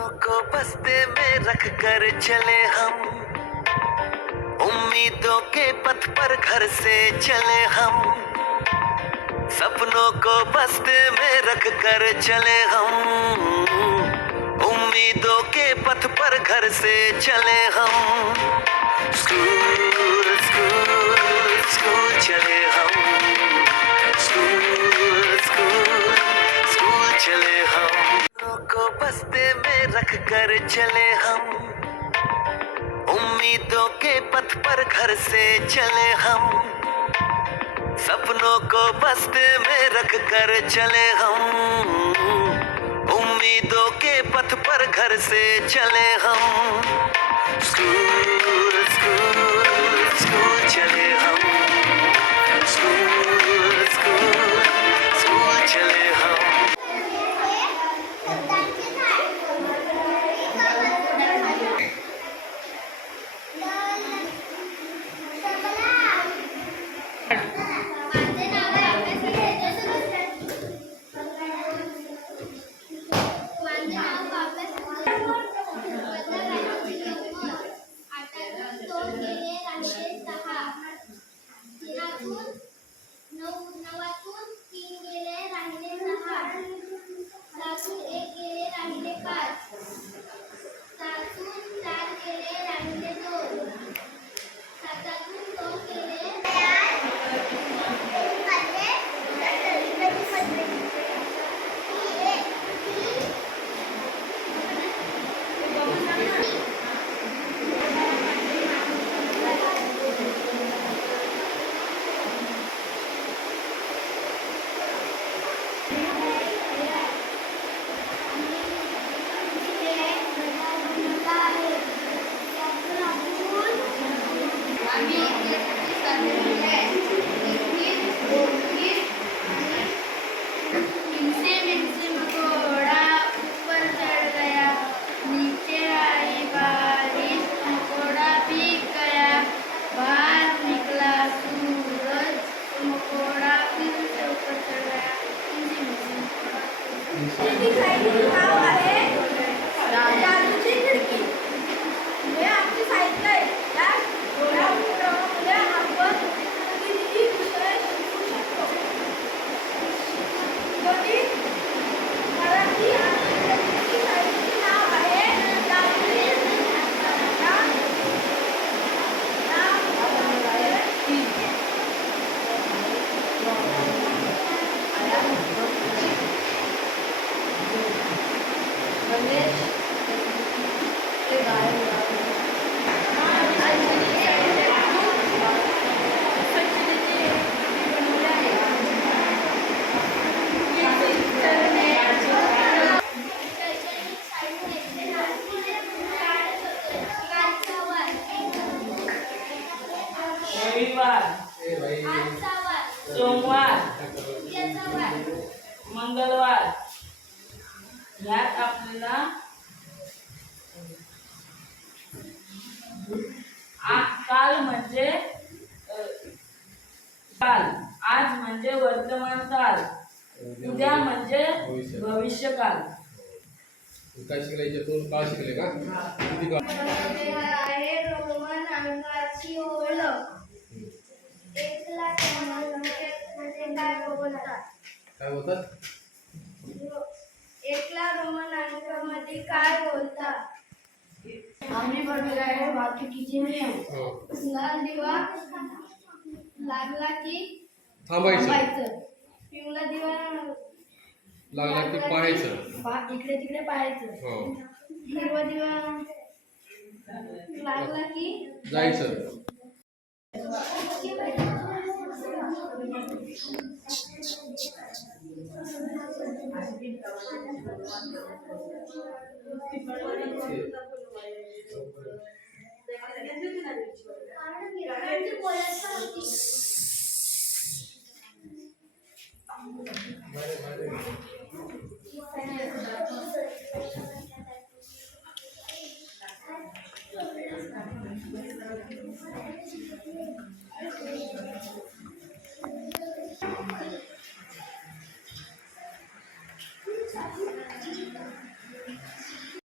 को बस्ते में रख कर चले हम, उम्मीदों के पथ पर घर से चले हम, सपनों को बस्ते में रख कर चले हम, उम्मीदों के पथ पर घर से चले हम। स्कूल स्कूल स्कूल चले हम, स्कूल स्कूल स्कूल चले हम, को बस्ते में रख कर चले हम, उम्मीदों के पथ पर घर से चले हम, सपनों को बस्ते में रख कर चले हम, उम्मीदों के पथ पर घर से चले हम। स्कूल स्कूल स्कूल चले हम, स्कूल स्कूल स्कूल चले हम। सोमवार, मंगळवार यात आपल्याला काल म्हणजे काल, आज म्हणजे वर्तमान काल, उद्या म्हणजे भविष्यकाल. काय शिकले तू? काळ शिकले का? किती काळ? आहे रोमन अंकाची ओळख. एकला म्हणजे काय बोलतात? काय बोलतात? एकला रोमन अंकामध्ये काय बोलतात? आम्ही बनवले आहे वाहतुकीचे नियम. लाल दिवा लागला की थांबायचं. पिवळा दिवा लागला की पाहायचं. इकडे तिकडे पाहायचं. हिरवा दिवा लागला की जायचं.